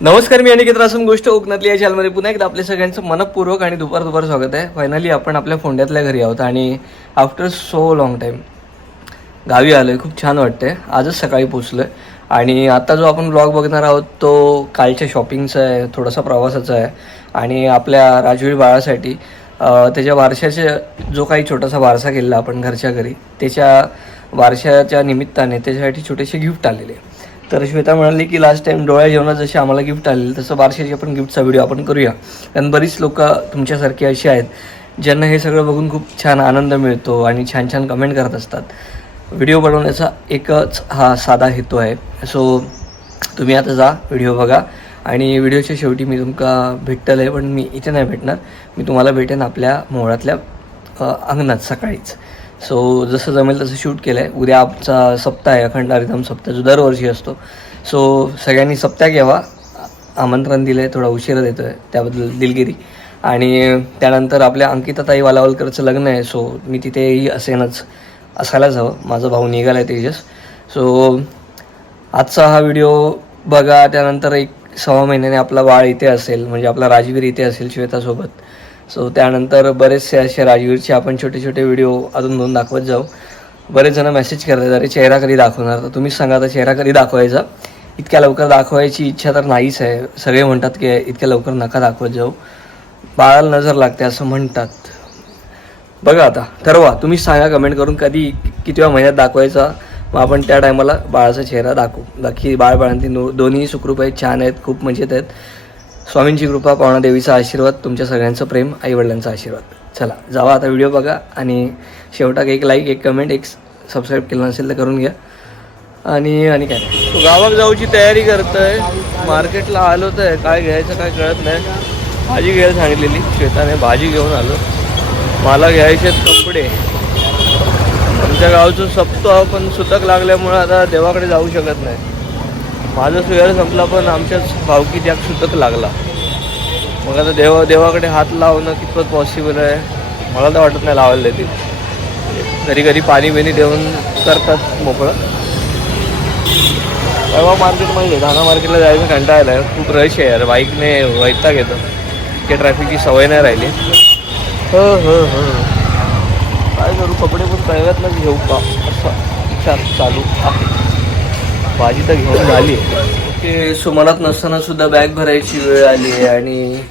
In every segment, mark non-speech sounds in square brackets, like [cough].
नमस्कार मी अनिकेत रासम गोष्ट कोकणातली या चॅनलमध्ये पुन्हा एकदा आपल्या सगळ्यांचं मनपूर्वक आणि दुपार दुपार स्वागत आहे. फायनली आपण आपल्या फोंड्यातल्या घरी आहोत आणि आफ्टर सो लॉंग टाईम गावी आलो आहे खूप छान वाटतंय. आजच सकाळी पोचलो आहे आणि आता जो आपण ब्लॉग बघणार आहोत तो कालच्या शॉपिंगचा आहे थोडासा प्रवासाचा आहे. आणि आपल्या राजवीर बाळासाठी त्याच्या वारशाचा जो काही छोटासा वारसा केलेला आपण घरच्या घरी त्याच्या वारशाच्या निमित्ताने त्याच्यासाठी छोटेसे गिफ्ट आलेले. आहे. तर श्वेता म्हणाली की लास्ट टाइम डोळ्या जेवणात जसे आम्हाला गिफ्ट आलेले तसं बारशाची पण गिफ्टचा व्हिडिओ आपण करूया. कारण बरीच लोक तुमच्यासारखी अशी आहेत ज्यांना हे सगळं बघून खूप छान आनंद मिळतो आणि छान छान कमेंट करत असतात. व्हिडिओ बनवण्याचा एकच हा साधा हेतू आहे. सो तुम्ही आता जा व्हिडिओ बघा. आणि व्हिडिओच्या शेवटी मी तुमका भेटतलं आहे पण मी इथे नाही भेटणार. मी तुम्हाला भेटेन आपल्या मोहळातल्या अंगणात सकाळीच. सो जसं जमेल तसं शूट केलं आहे उद्या आमचा सप्ताह आहे अखंड हरितम सप्ताह जो दरवर्षी असतो. सो सगळ्यांनी सप्ताह घ्यावा. आमंत्रण दिलं आहे थोडा उशिरा देतो आहे त्याबद्दल दिलगिरी. आणि त्यानंतर आपल्या अंकिताताई वालावलकरचं लग्न आहे सो मी तिथेही असेनच असायलाच हवं. माझा भाऊ निघाला आहे तेजस. सो आजचा हा व्हिडिओ बघा त्यानंतर एक सव्वा महिन्याने आपला बाळ इथे असेल म्हणजे आपला राजवीर इथे असेल श्वेतासोबत. सो त्यानंतर बरेचसे असे राजवीरचे आपण छोटे छोटे व्हिडिओ अजून दोन दाखवत जाऊ. बरेच जण मेसेज करतात अरे चेहरा कधी दाखवणार? तर तुम्हीच सांगा आता चेहरा कधी दाखवायचा? इतक्या लवकर दाखवायची इच्छा तर नाहीच आहे. सगळे म्हणतात की इतक्या लवकर नका दाखवत जाऊ. बाळाला नजर लागते असं म्हणतात. बघा आता ठरवा. तुम्ही सांगा कमेंट करून कधी कितव्या महिन्यात दाखवायचा? मग आपण त्या टायमाला बाळाचा चेहरा दाखवू. बाकी बाळ बाळांती नो दोन्ही सुखरूप आहेत छान आहेत खूप मजेत आहेत. स्वामींची कृपा पावणादेवीचा आशीर्वाद तुमच्या सगळ्यांचं प्रेम आईवडिलांचा आशीर्वाद. चला जावा आता व्हिडिओ बघा आणि शेवटाक एक लाईक एक कमेंट एक सबस्क्राईब केलं नसेल तर करून घ्या. आणि आणि काय? तू गावात जाऊची तयारी करतोय मार्केटला आलो तर काय घ्यायचं काय कळत नाही. भाजी घ्यायला सांगितलेली श्वेताने भाजी घेऊन आलो. मला घ्यायचे कपडे. आमच्या गावचं सप्तो पण सुतक लागल्यामुळं आता देवाकडे जाऊ शकत नाही. माझं सुयर संपला पण आमच्याच भावकी त्याग सुतक लागला. मग आता देवा देवाकडे हात लावणं कितपत पॉसिबल आहे? मला तर वाटत नाही लावायला देतील. घरी घरी पाणी बिणी देऊन करतात मोकळं. तेव्हा मार्केटमध्ये धाना मार्केटला जायचं कंटाळा आहे खूप रश आहे यार. बाईकने वैताग येतो. की ट्रॅफिकची सवय नाही राहिली. हो हो हो. काय करू? कपडे पण कळव्यातनंच घेऊ का? असं विचार चालू आहे. भाजी तर घेऊन झाली की सुमनात नसताना सुद्धा बॅग भरायची वेळ आली आहे आणि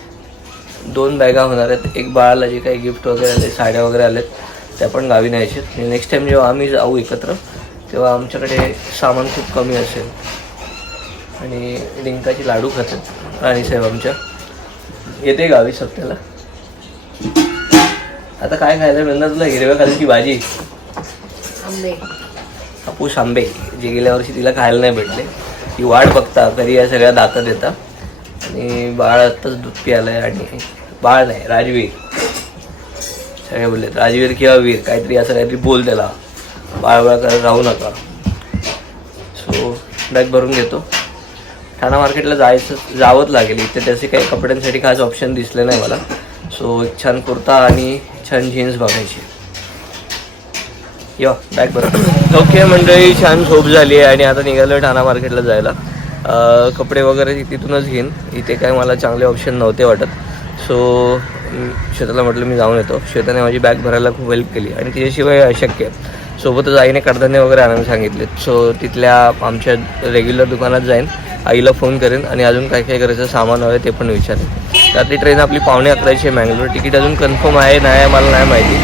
दोन बॅगा होणार आहेत. एक बाळाला जे काही गिफ्ट वगैरे आले साड्या वगैरे आलेत त्या पण गावी न्यायचे आणि नेक्स्ट टाइम जेव्हा आम्ही जाऊ एकत्र तेव्हा आमच्याकडे सामान खूप कमी असेल. आणि डिंकाचे लाडू खातात राणीसाहेब आमच्या. येते गावी सप्त्याला. आता काय खायला मिळणार तुला? हिरव्या कलरची भाजी. कापूस आंबे जे गेल्या वर्षी तिला खायला नाही भेटले ती वाट बघता घरी या सगळ्या दातात येतात आणि बाळ आत्ताच दूध प्यायलंय आणि बाळ नाही राजवीर. सगळे बोलले राजवीर किंवा वीर काहीतरी असं काहीतरी बोल त्याला. बाळ बाळ करत राहू नका. सो बॅग भरून घेतो. ठाणा मार्केटला जायचं जावंच लागेल. इथे त्याचे काही कपड्यांसाठी खास ऑप्शन दिसले नाही मला. सो एक छान कुर्ता आणि छान जीन्स बघायची. या बॅग बरं ओके मंडळी छान झोप झाली आहे आणि आता निघालो ठाणा मार्केटला जायला. कपडे वगैरे तिथूनच घेईन. इथे काय मला चांगले ऑप्शन नव्हते वाटत. सो श्वेताला म्हटलं मी जाऊन येतो. श्वेताने माझी बॅग भरायला खूप हेल्प केली आणि तिच्याशिवाय अशक्य आहे. सोबतच आईने कडधान्य वगैरे आणायला सांगितले. सो तिथल्या आमच्या रेग्युलर दुकानात जाईन. आईला फोन करेन आणि अजून काय काय करायचं सामान हवं आहे ते पण विचारेन. रात्री ट्रेन आपली पावणे अकराची आहे मँगलोर तिकीट अजून कन्फर्म आहे नाही आहे मला नाही माहिती.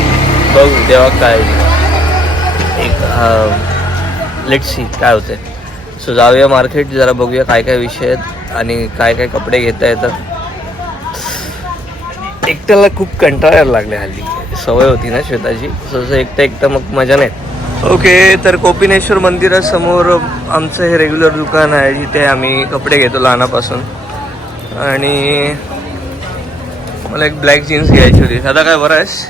बघू देवा काय एक लेट सी काय होते सो जाऊया मार्केट जरा बघूया काय काय विषय आहेत आणि काय काय कपडे घेता येतात. एकट्याला खूप कंटाळायला लागले हल्ली. सवय होती ना श्वेताची. सो एकटं एकटं मग मजा नाही. ओके तर कोपिनेश्वर मंदिरासमोर आमचं हे रेग्युलर दुकान आहे जिथे आम्ही कपडे घेतो लहानापासून. आणि मला एक ब्लॅक जीन्स घ्यायची होती. आता काय बरं आहेस?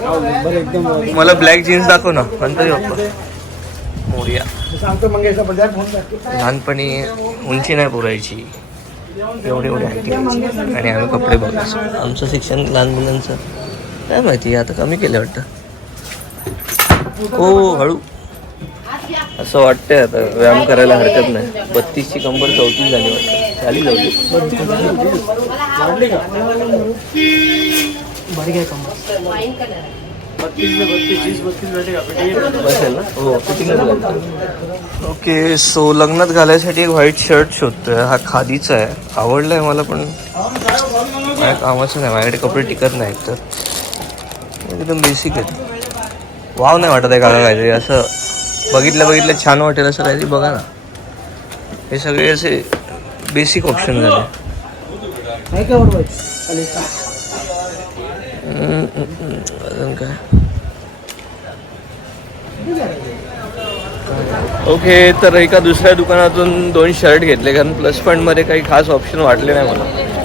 मला ब्लॅक जीन्स दाखव ना नंतर मोर्या. लहानपणी उंची नाही पुरायची. एवढी एवढे हाईट आणि आम्ही कपडे बघायचो. आमचं शिक्षण लहान मुलांचं. काय माहिती आता कमी केलं वाटतं. हो हळू. असं वाटतंय आता व्यायाम करायला हरकत नाही. बत्तीसची कंबर चौतीस झाली वाटतं. झाली चौतीस आहे ओके सो लग्नात घालायसाठी एक व्हाईट शर्ट शोधतोय. हा खादीचा आहे. आवडलाय मला पण. माझ्या कामाचं नाही माझ्याकडे कपडे टिकत नाही तर. एकदम बेसिक आहेत. वाव नाही वाटत आहे काका काहीतरी? असं बघितलं बघितलं छान वाटेल असं काहीतरी बघा ना. हे सगळे असे बेसिक ऑप्शन झाले. अजून काय ओके तर एका दुसऱ्या दुकानातून दोन शर्ट घेतले कारण प्लस पॉईंटमध्ये काही खास ऑप्शन वाटले नाही मला.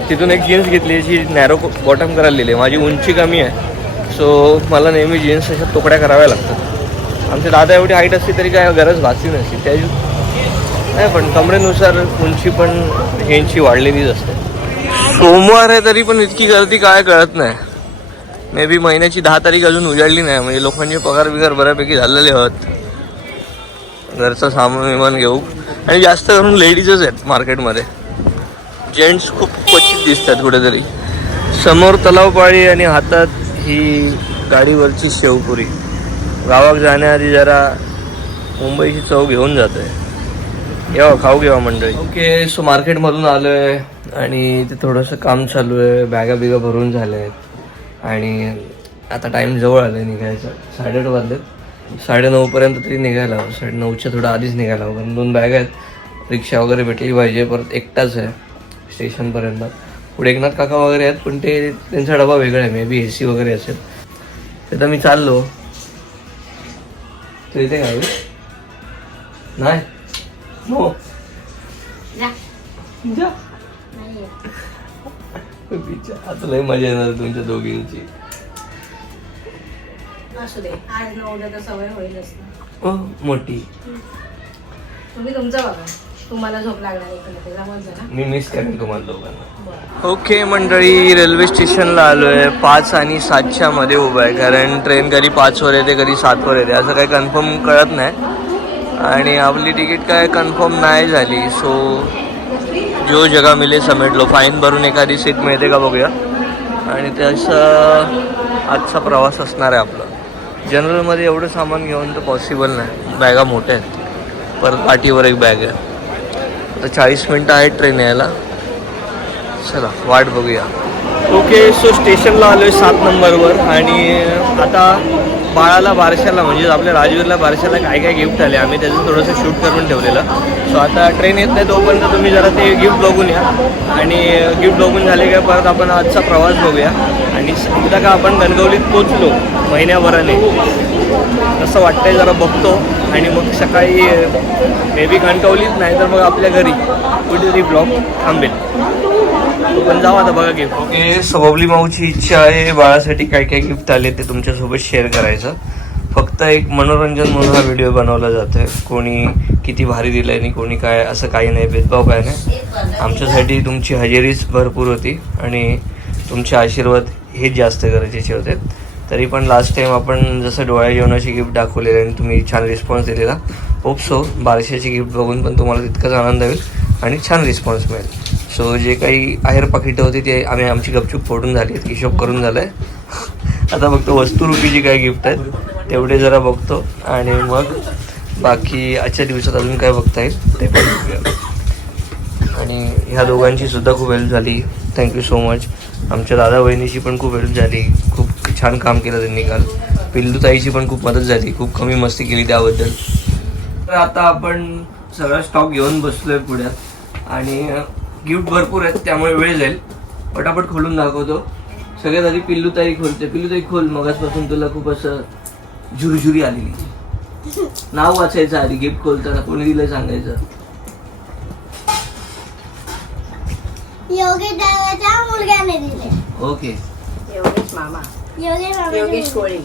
तिथून एक जीन्स घेतली जी नॅरो बॉटम करायला लिहिली माझी उंची कमी आहे सो मला नेहमी जीन्स अशा तुकड्या कराव्या लागतात. आमचे दादा एवढी हाईट असली तरी काय गरज भासली नसती. त्या नाही पण कमरेनुसार उंची पण ह्यांची वाढलेलीच असते. सोमवार आहे तरी पण इतकी गर्दी काय कळत नाही. मे बी महिन्याची दहा तारीख अजून उजाडली नाही म्हणजे लोकांचे पगार बिगार बऱ्यापैकी झालेले आहोत. घरचं सामान विमान घेऊ. आणि जास्त करून लेडीजच आहेत मार्केटमध्ये. जेंट्स खूप क्वचित दिसतात कुठेतरी. समोर तलावपाळी आणि हातात ही गाडीवरची शेवपुरी. गावात जाण्याआधी जरा मुंबईची चव घेऊन जातोय. येवा खाऊ घेवा मंडळी. ओके सो मार्केटमधून आलो आहे आणि ते थोडंसं काम चालू आहे. बॅगा बिगा भरून झाल्या आहेत आणि आता टाईम जवळ आलाय निघायचा. साडेआठ वाजलेत. साडेनऊपर्यंत तरी निघायला हवं. साडे नऊच्या थोडं आधीच निघायला हवं. कारण दोन बॅग आहेत. रिक्षा वगैरे भेटली पाहिजे. परत एकटाच आहे स्टेशनपर्यंत पुढे एकनाथ काका वगैरे आहेत पण ते त्यांचा डबा वेगळा आहे. मे बी ए सी वगैरे असेल. तर मी चाललो. तू इथे काय नाही? हो जा. जा नाहीये. बिचारा, आता लय मजा येणार तुमच्या दोघींची. असू दे आज न उद्या तर सवय होईलच ना ओ मोठी. तुम्ही तुमचं बघा. तुम्हाला झोप लागणार आहे का नाही ते समजलं ना? मी मिस करेन तुम्हाला दोघांना. बरं. ओके मंडळी रेल्वे स्टेशनला आलो आहे पाच आणि सातच्या मध्ये उभं आहे कारण ट्रेन कधी पाचवर येते कधी सातवर येते. असं काही कन्फर्म कळत नाही. आणि आपली तिकीट काय कन्फर्म नाही झाली सो जो जगा मिले समेटलो फाईन भरून एखादी सीट मिळते का बघूया. आणि त्याचा आजचा प्रवास असणार आहे आपला. जनरलमध्ये एवढं सामान घेऊन तर पॉसिबल नाही. बॅगा मोठ्या आहेत. परत पाठीवर एक बॅग आहे. आता चाळीस मिनटं आहेत ट्रेन यायला. चला वाट बघूया. ओके सो स्टेशनला आलो आहे सात नंबरवर आणि आता बाळाला बारशाला म्हणजे आपल्या राजवीरला बारशाला काय काय गिफ्ट आले आम्ही त्याचं थोडंसं शूट करून ठेवलेलं. सो आता ट्रेन येत नाही तोपर्यंत तुम्ही जरा ते गिफ्ट बघून या. आणि गिफ्ट बघून झाले का परत आपण आजचा प्रवास बघूया. आणि एकदा का आपण गणगवलीत पोचलो महिन्याभराने. असं वाटतंय जरा बघतो. आणि मग सकाळी मे बी कणकवलीत नाही तर मग आपल्या घरी. कुठेतरी ब्लॉग थांबेल. पण जाऊ आता बघा गिफ्ट ओके सबबली माऊची इच्छा आहे बाळासाठी काय काय गिफ्ट आले ते तुमच्यासोबत शेअर करायचं. फक्त एक मनोरंजन म्हणून हा व्हिडिओ बनवला जातोय. कोणी किती भारी दिलंय आणि कोणी काय असं काही नाही भेदभाव काय नाही. आमच्यासाठी तुमची हजेरीच भरपूर होती आणि तुमचे आशीर्वाद हेच जास्त गरजेचे होते. तरी पण लास्ट टाइम आपण जसं डोळ्या जेवणाची गिफ्ट दाखवलेली आणि तुम्ही छान रिस्पॉन्स दिलेला. होप सो बारशाची गिफ्ट बघून पण तुम्हाला तितकाच आनंद होईल आणि छान रिस्पॉन्स मिळेल. सो जे काही आहेर पाकिटं होती ते आम्ही आमची गपचूप फोडून झाली आहेत हिशोब करून झालं आहे आता फक्त वस्तुरूपी जी काही गिफ्ट आहेत तेवढे जरा बघतो. आणि मग बाकी आजच्या दिवसात अजून काय बघता येईल ते पण बघूया. आणि ह्या दोघांची सुद्धा खूप हेल्प झाली. थँक्यू सो मच आमच्या दादा बहिणीची पण खूप हेल्प झाली. खूप छान काम केलं त्यांनी काल. पिल्लूताईची पण खूप मदत झाली. खूप कमी मस्ती केली त्याबद्दल. तर आता आपण सगळा स्टॉक घेऊन बसलोय पुढ्यात आणि गिफ्ट भरपूर आहेत त्यामुळे वेळ जाईल. पटापट खोलून दाखवतो. सगळ्यात आधी पिल्लूताई खोलते. पिल्लूताई खोल मगासपासून तुला खूप असं झुरझुरी आलेली. नाव वाचायचं आधी गिफ्ट खोलताना. कोणी दिलं सांगायचं? योगेश दादाच्या मुलग्याने दिले. ओके. योगेश मामा. योगेश योगेश मामाचे कोळी.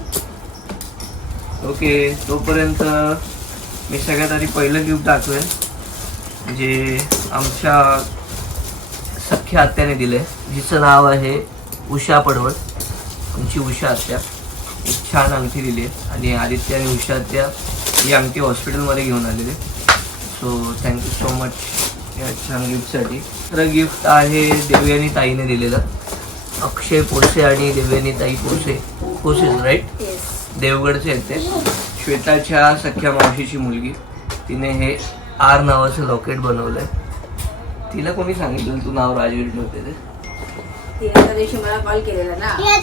ओके. तोपर्यंत मी सगळ्यात आधी पहिलं गिफ्ट दाखवेन जे आमच्या सख्या आत्याने दिले. जिचं नाव आहे उषा पडवळ. आमची उषा आत्या. एक छान अंगठी दिली आहे. आणि आदित्य आणि उषा आत्या ही अंगठी हॉस्पिटलमध्ये घेऊन आलेली. सो थँक्यू सो मच या छान गिफ्टसाठी तर गिफ्ट आहे देवयानी ताईने दिलेलं. अक्षय पोसे आणि देवयानी ताई पोसे पोसेस राईट देवगडचे आहेत ते. श्वेताच्या सख्या मावशीची मुलगी. तिने हे आर नावाचं लॉकेट बनवलंय. तिला कोणी सांगितलं तू नाव राजवीर ठेवते ते? तिने त्या दिवशी मला कॉल केलेला ना. दिले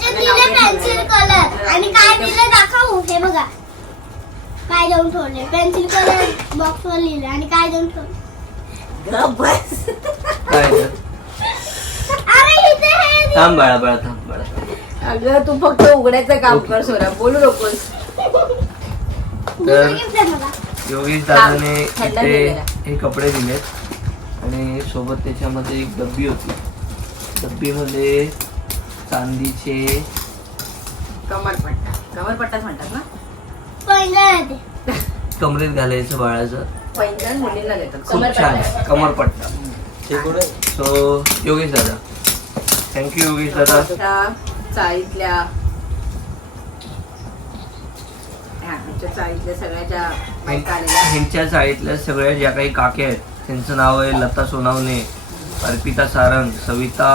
पेन्सिल? कलर आणि काय दिलं दाखवू. हे बघा. काय देऊन ठेवले पेन्सिल कलर बॉक्स वर लिहिले आणि काय देऊन ठेवले गप्प बस. काय तर? अरे इथे हे थांब बाळा बाळा थांब बाळा. थांब. अगं तू फक्त उघड्याचं काम कर सोरा. बोलू नकोस. दुसरं gift आहे मला योगेश दादाने थंड इथे दिलेला. हे कपडे दिलेत. आणि सोबत त्याच्यामध्ये एक डब्बी होती. डब्बीमध्ये चांदीचे कमरपट्टा. कमरपट्टाच म्हणतात ना? कमरेत घालायचं बाळाचं. पैंजण मुलींना देतात. खूप छान. कमरपट्टा. सो योगेश दादा. थँक्यू योगेश दादा. त्या चाळीतल्या. हा, आमच्या चाळीतल्या सगळ्या ज्या बायका आलेल्या. ह्यांच्या चाळीतल्या सगळ्या ज्या काही काक्या आहेत त्यांचं नाव आहे लता सोनावणे अर्पिता सारंग सविता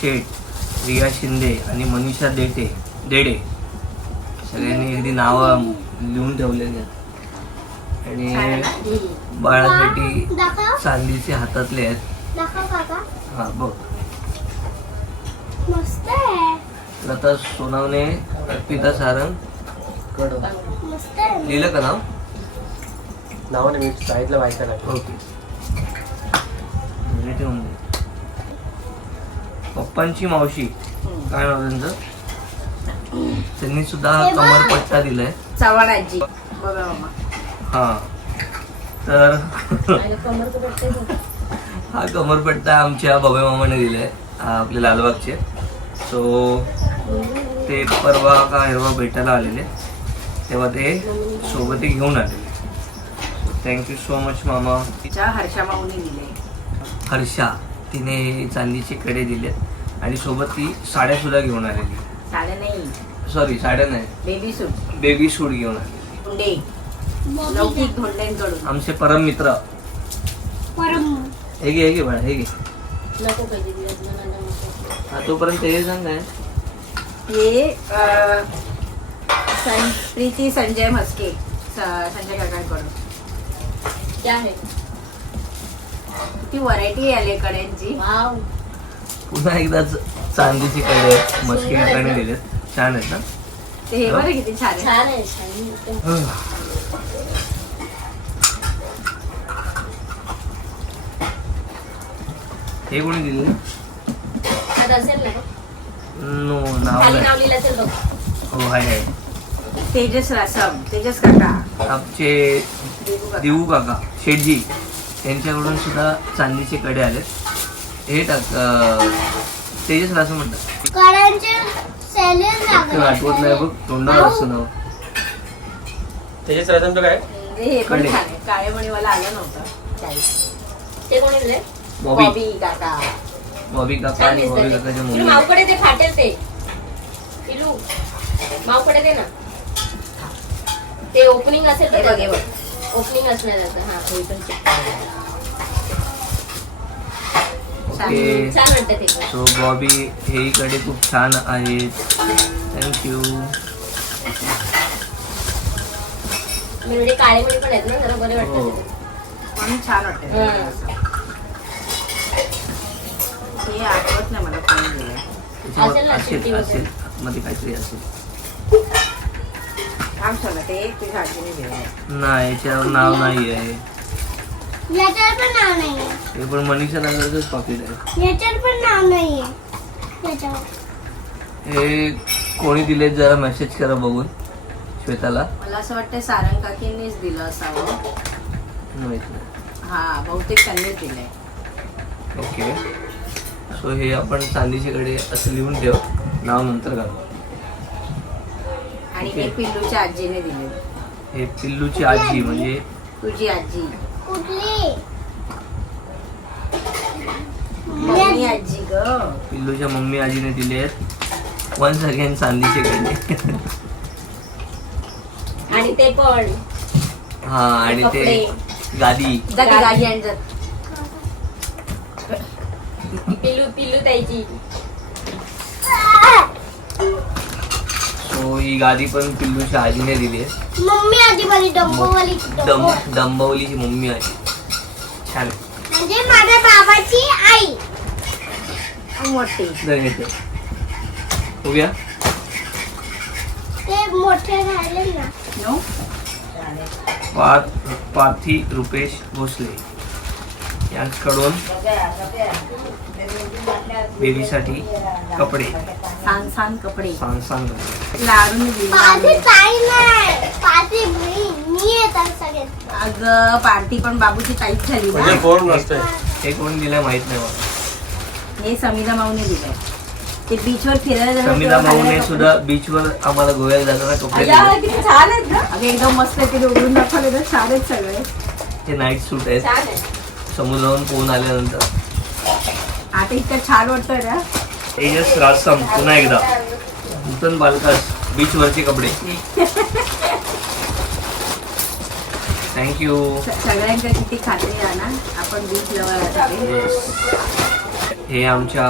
शेठ रिया शिंदे आणि मनीषा देटे देडे. सगळ्यांनी अगदी नावं लिहून ठेवलेली आहेत. आणि बाळासाठी दाखव चांदीचे हातातले आहेत. हा बघ. लता सोनावणे अर्पिता सारंग लिहिलं का नाव? नावाने मी बायका नाही ओके. म्हणजे. पप्पांची मावशी. काय नाव त्यांचं? त्यांनी सुद्धा कमरपट्टा दिलाय. चव्हाण आजी बघा मामा. हा. तर कमर हा कमरपट्टा आमच्या बबे मामाने दिलाय. आपले लालबागचे. सो ते परवा का हिरवा भेटायला आलेले. तेव्हा ते सोबत घेऊन आलेले. थँक्यू सो मच मामा. तिच्या हर्षा माऊनी दिले. हर्षा तिने चांदीचे कडे दिलेत. आणि सोबत ती साड्या सुद्धा घेऊन आलेली. साड्या नाही. सॉरी साड्या नाही. बेबी सूट बेबी सूट घेऊन आलेली. आमचे परम मित्र. परम. हे घे हे घे बाळा हे घे. हा तोपर्यंत हे सांग काय हे प्रीती संजय म्हस्के संजय काकांकडून. क्या है ती व्हरायटी आली कड्यांची वाव पुन्हा एकदा चांदीचे कडे मस्की काकाने दिलेत छान आहेत ना? ते हे बरं किती छान आहे. छान आहे छान. हे कोणी दिले आता असेल ना नो नाव खाली नाही. नाव लिहिलं असेल बघ. हो आहे आहे. तेजस रासम तेजस काका. आमचे देवू काका. देऊ काका शेठजी यांच्याकडून सुद्धा चांदीचे कडे आलेत. हे टाक तेजस असं म्हणतात. ते आठवत नाही बघ तोंडावर असं नाव. त्याच्याच राजन काय? हे पण. छान आहे. आलं नव्हतं. चाळीस ते कोणी दिले बॉबी. बॉबी काका. बॉबी काका छान आणि बॉबी दिसतंय काकाच्या ते. मुली. पिलू, मावकडे ते फाटेल ते. पिलू मावकडे दे ना. ते ओपनिंग असेल बघ हे बघ. ओपनिंग असणार आता हा तो इथून चिपकावलं. ओके. छान वाटतं ते पण. सो बॉबी हे कडे खूप छान आहेत. थँक्यू काळे मणी पण आहेत ना जरा बरे हो. वाटतात ते. म्हणून छान वाटतं. हं. हे आठवत नाही मला कोणी. दिलं त्याच्यावर असेल ना, असेल शिट्टी असेल. मध्ये काहीतरी असेल. ते दिलं नाही. याच्यावर नाव नाही आहे. याच्यावर पण नाव नाहीये हे पण मनीषा नगरचंच पाकिट आहे. याच्यावर पण नाव नाहीये याच्यावर. हे कोणी दिले जरा मेसेज करा बघून श्वेताला. मला असं वाटतं सारंग काकींनीच दिलं असावं. माहीत नाही. हा बहुतेक त्यांनीच दिलंय. ओके. सो हे आपण चांदीचे कडे असं लिहून ठेव. नाव नंतर घालू. आणि. हे पिल्लूच्या आजीने दिले हे पिल्लूची आजी म्हणजे तुझी आजी. कुठली? मम्मी आजी ग. पिल्लूच्या मम्मी आजीने दिले आहेत. वन्स अगेन चांदीचे कडे. आणि ते पण. हा आणि ते कपडे. गादी. जा की गाडी आण जा सो ही गादी पण पिल्लूच्या आजीने दिली आहे. मम्मी आधी माझी डंबोवाली. दम दंबवलीची मम्मी आहे छान. म्हणजे माझ्या बाबाची आई. मोठी. जर घेते बघूया ते मोठे राहिले ना. नो. पार्थ पार्थी रुपेश भोसले. यांकडून बेबीसाठी कपडे. छान छान कपडे. सांग ताई नाही. पाठी मी मी येतात सगळे अग पार्टी पण बाबूची टाईप झाली म्हणजे ना कोण नसतंय? हे कोण दिलंय माहीत नाही मला. हे समिता माऊने दिलंय. ते बीचवर फिरायला तेव्हा घालायला सुद्धा बीचवर आम्हाला गोव्याला जाताना कपडे दिले. किती छान आहेत ना अगं एकदम मस्त आहे ते उघडून दाखवले तर छान आहेत सगळे. ते नाईट सूट आहेत. छान आहे. समुद्रावरून पोहून आल्यानंतर. आता इतकं छान वाटतंय ना. तेजस रासम पुन्हा एकदा. नूतन बालकास बीच वरचे कपडे. थँक्यू सगळ्यांच्या किती खात्री ना आपण बीच लवर हे आमच्या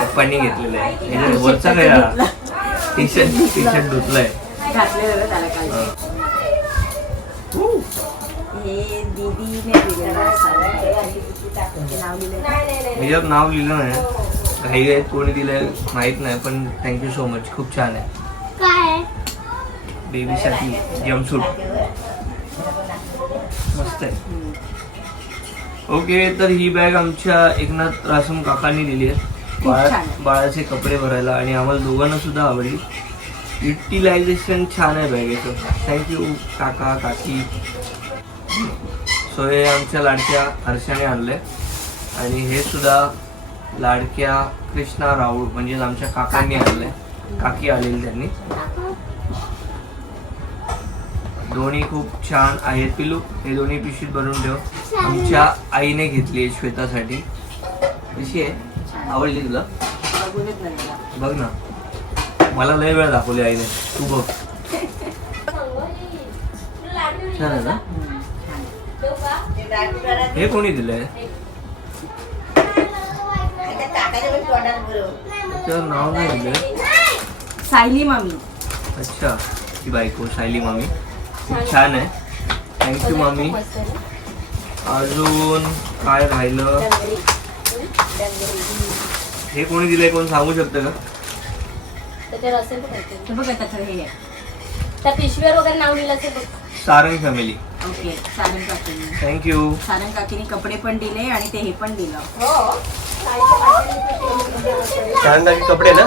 पप्पांनी घेतलेलं आहे. वरचा काय? टी शर्ट टी शर्ट धुतलंय. घातलेलं त्याला दीदीने दिलेलं असं. ते नाव लिहिलं नाही. घाई घाईत कोणी दिलंय माहीत नाही पण थँक्यू सो मच खूप छान आहे. काय? बेबीसाठी जमसूट मस्त आहे. ओके तर ही बॅग आमच्या एकनाथ रासम काकांनी दिली आहे. बाळा. बाळाचे कपडे भरायला आणि आम्हाला दोघांना सुद्धा आवडली. युटिलायझेशन छान आहे बॅगेचं थँक्यू काका काकी. सो हे आमच्या लाडक्या हर्षाने आणलंय आणि हे सुद्धा लाडक्या कृष्णा राऊळ म्हणजेच आमच्या काकांनी आणलंय काकी आलेली त्यांनी. दोन्ही खूप छान आहेत पिलू हे दोन्ही पिशवीत भरून ठेव. आमच्या आईने घेतली आहे श्वेतासाठी. कशी आहे? आवडली तुला. बघ ना. मला लय वेळा दाखवली आईने. तू बघ. [laughs] छान आहे ना? हे कोणी दिलंय? त्याच्यावर नाव नाही दिलंय. सायली मामी. अच्छा ती बायको सायली मामी. खूप छान आहे. थँक्यू मामी. अजून काय राहिलं? हे कोणी दिलंय कोण सांगू शकतं का? त्याच्यावर असेल बघ काहीतरी. बघ आता हे आहे. त्या पिशवीवर वगैरे नाव लिहिलं असेल बघ. सारंग फॅमिली ओके सारंग काकीने. थँक्यू सारंग काकीने कपडे पण दिले आणि ते हे पण दिलं. कारण की कपडे ना?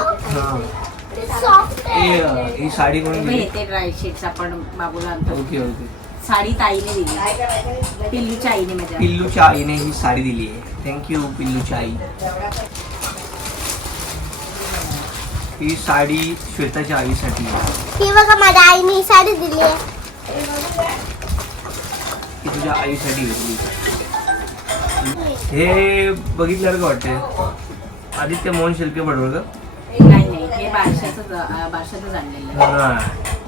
सॉफ्ट ही अं, ही साडी कोणी बघ, दिली? हे ते ड्राय आपण बाबूला आणतो. Okay okay. साडी ताईने दिली. पिल्लूच्या आईने माझ्या पिल्लूच्या आईने ही साडी दिली आहे. थँक्यू पिल्लूच्या आई. ही साडी श्वेताच्या आईसाठी आहे. ही बघा माझ्या आईने ही साडी दिली आहे. तुझ्या आईसाठी घेतली. हे बघितल्यावर का वाटते आदित्य मोहन शिल्पी पडवळ नाही नाही हे बारशाचंच अं, बारशाचंच आणलेलं आहे.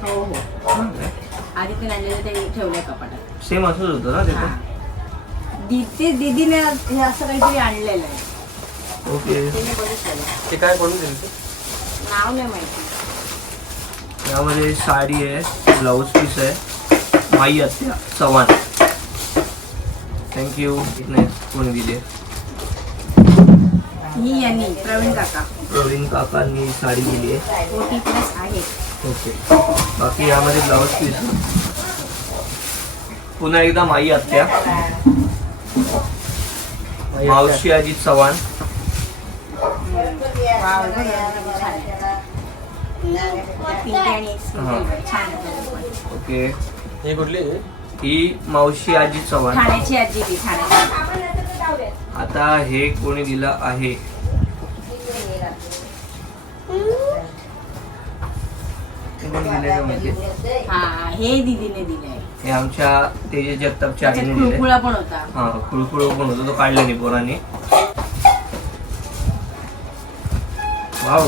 का हो हो. आधी ते आणलेलं ते ठेवलंय कपाटात. सेम असंच होतं ना. त्याचं दीदी दीदीने हे असं काहीतरी आणलेलं आहे. ओके. तिने बघितलेलं ते काय कोणी दिली ते? नाव नाही माहिती. यामध्ये साडी आहे ब्लाऊज पीस आहे माई आत्या चव्हाण. थँक्यू. नाही कोणी दिली ही यांनी प्रवीण काका. प्रवीण काकांनी साडी दिली आहे. ओटी प्लस आहे. ओके. बाकी यामध्ये ब्लाऊज पीस. पुन्हा एकदा माई आत्या. मावशी अजित चव्हाण. ओके. ही कुठली ही मावशी चव्हाण. ठाण्याची आजी ती ठाण्याची. आता हे कोणी दिलं आहे? हे कोणी दिलंय का माहिती हा हे दीदीने दिलंय. हे आमच्या तेजस जगतापच्या त्याच्यात आईने दिले खुळखुळा पण होता. हा खुळखुळ पण होतो तो काढला नाही पोरांनी. वाव.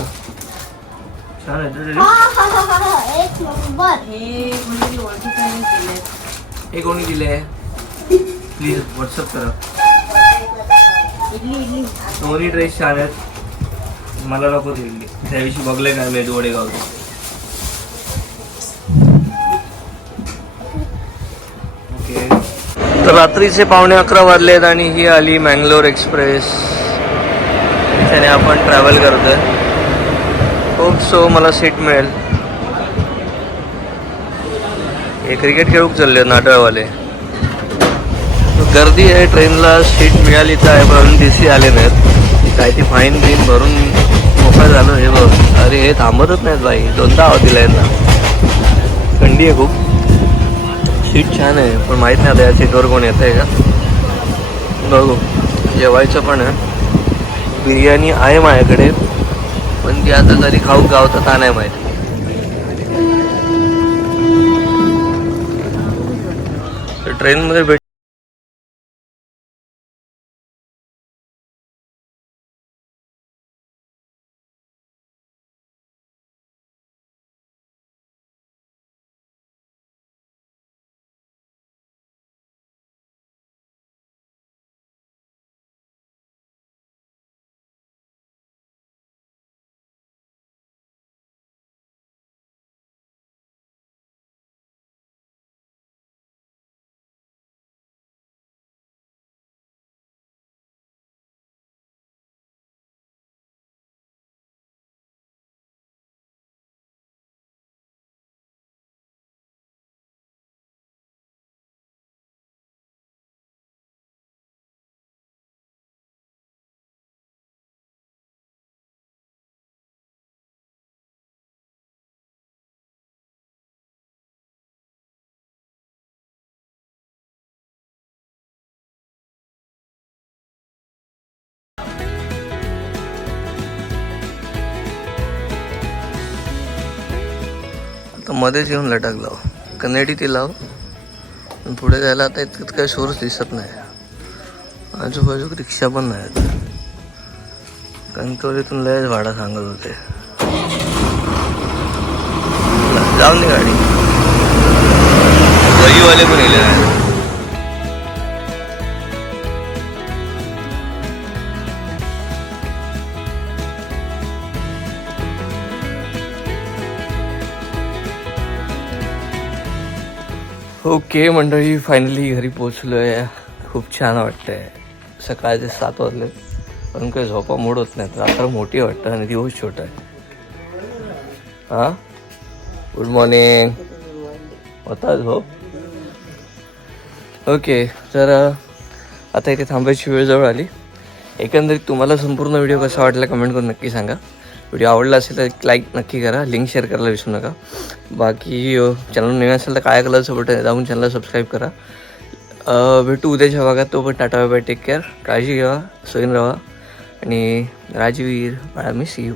छान आहे हा, हा, हा, हा, हा. एक नंबर. हे म्हणजे ओळखीचं दिलंय हे कोणी दिले प्लीज व्हॉट्सअप करा. दोन्ही ड्रेस छान आहेत मला नको दिली त्या दिवशी बघले काय मेदू वडेगावचे. ओके तर रात्रीचे पावणे अकरा वाजलेत आणि ही आली मँगलोर एक्सप्रेस. त्याने आपण ट्रॅव्हल करतोय. होप सो मला सीट मिळेल. हे क्रिकेट खेळूक चालले नाटळवाले गर्दी आहे ट्रेनला सीट मिळाली तर आहे पण डी सी आले नाहीत. काय ती फाईन बिन भरून मोकळं झालं हे बघ. अरे हे थांबतच नाहीत बाई. दोनदा आवा दिला यांना. थंडी आहे खूप. सीट छान आहे पण माहीत नाही आता या सीटवर कोण येत आहे का? बघू. जेवायचं पण आहे. बिर्याणी आहे माझ्याकडे पण ती आता कधी खाऊ गावतं ता नाही माहीत. ट्रेनमध्ये भेट तर मध्येच येऊन लटक लाव. कनेडी ती लाव. पण पुढे जायला आता इतकं काही सोर्स दिसत नाही. आजूबाजूक रिक्षा पण नाही आहेत कणकवलीतून लयच भाडा सांगत होते. जाऊन दे गाडी. वहीवाले पण गेले नाही ओके मंडळी फायनली घरी पोचलो आहे खूप छान वाटतंय. सकाळचे सात वाजले. पण काही झोपा मोड होत नाहीत. रात्र मोठी वाटतं आणि दिवस छोटा आहे. हां? गुड मॉर्निंग होता झोप? ओके तर आता इथे थांबायची वेळ जवळ आली. एकंदरीत तुम्हाला संपूर्ण व्हिडिओ कसा वाटला कमेंट करून नक्की सांगा. व्हिडिओ आवडला असेल तर एक लाईक नक्की करा. लिंक शेअर करायला विसरू नका. बाकी चॅनल नवीन असेल तर काय कलरचं बटन जाऊन चॅनलला सबस्क्राईब करा. भेटू उद्याच्या भागात. तो पण टाटा बाय टेक केअर काळजी घ्या सोयीन राहा. आणि राजवीर बाळा मी सी यू